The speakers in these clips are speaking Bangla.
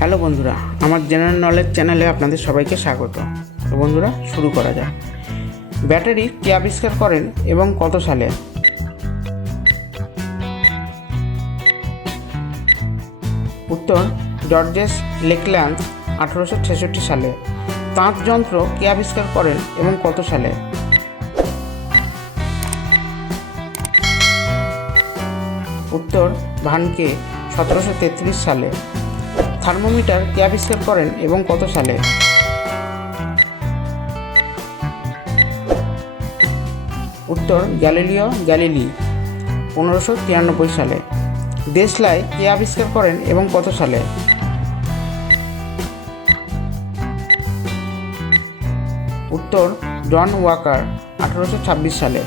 হ্যালো বন্ধুরা, আমার জেনারেল নলেজ চ্যানেলে আপনাদের সবাইকে স্বাগত। বন্ধুরা, শুরু করা যাক। ব্যাটারি কে আবিষ্কার করেন এবং কত সালে? উত্তর, জর্জেস লেকল্যান্ড, আঠারোশো ছেষট্টি সালে। তাঁত যন্ত্র কে আবিষ্কার করেন এবং কত সালে? উত্তর, ভানকে, সতেরোশো তেত্রিশ সালে। থার্মোমিটার কে আবিষ্কার করেন এবং কত সালে? উত্তর, গ্যালিলিও গ্যালিলি, পনেরোশো তিরানব্বই সালে। দেশলাই কে আবিষ্কার করেন এবং কত সালে? উত্তর, জন ওয়াকার, আঠারোশো ছাব্বিশ সালে।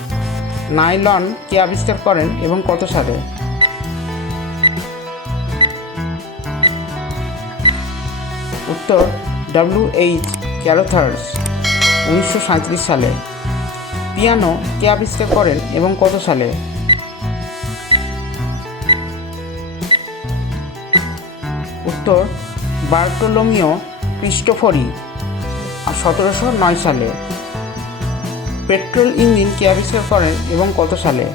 নাইলন কে আবিষ্কার করেন এবং কত সালে? উত্তর ডাব্লিউ এইচ ক্যারোথার্স উনিশশো সালে। পিয়ানো কে আবিষ্কার করেন এবং কত সালে? উত্তর বার্টোলোমিও ক্রিস্টোফরি সতেরোশো নয় সালে। পেট্রোল ইঞ্জিন কে আবিষ্কার করেন এবং কত সালে?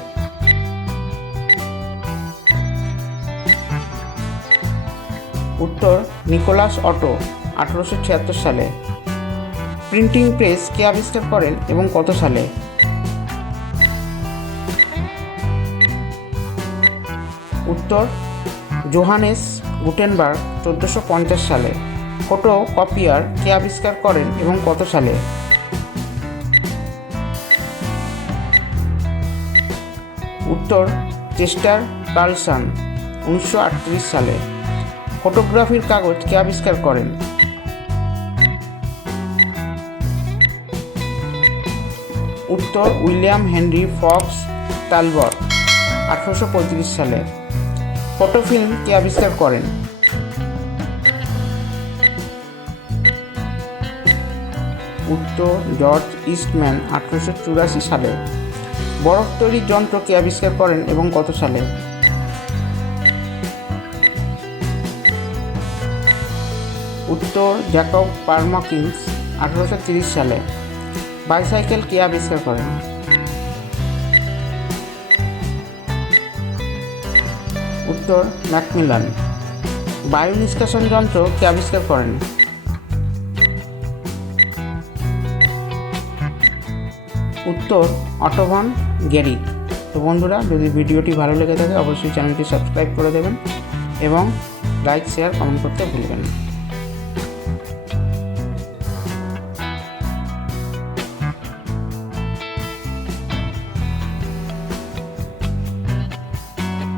উত্তর নিকোলাস অটো, আঠারোশো ছিয়াত্তর সালে। প্রিন্টিং প্রেস কে আবিষ্কার করেন এবং কত সালে? উত্তর, জোহানেস গুটেনবার্গ, চোদ্দোশো পঞ্চাশ সালে। ফটো কপিয়ার কে আবিষ্কার করেন এবং কত সালে? উত্তর, চেস্টার কার্লসন, উনিশশো সালে। ফটোগ্রাফির কাগজ কে আবিষ্কার করেন। উত্তর উইলিয়াম হেনরি ফক্স টালবট আঠারোশো সালে। ফটোফিল্ম কে আবিষ্কার করেন। উত্তর জর্জ ইস্টম্যান, আঠারোশো চুরাশি সালে। বরফ তৈরির যন্ত্র কে আবিষ্কার করেন এবং কত সালে? উত্তর জ্যাকব পারমাকিন্স আঠারোশো তিরিশ সালে বাইসাইকেল কে আবিষ্কার করেন? উত্তর ম্যাকমিলান। বায়ু নিষ্কাশন যন্ত্র কে আবিষ্কার করেন? উত্তর অটোভন গেরি। তো বন্ধুরা, যদি ভিডিওটি ভালো লেগে থাকে, অবশ্যই চ্যানেলটি সাবস্ক্রাইব করে দেবেন এবং লাইক, শেয়ার, কমেন্ট করতে ভুলবেন না।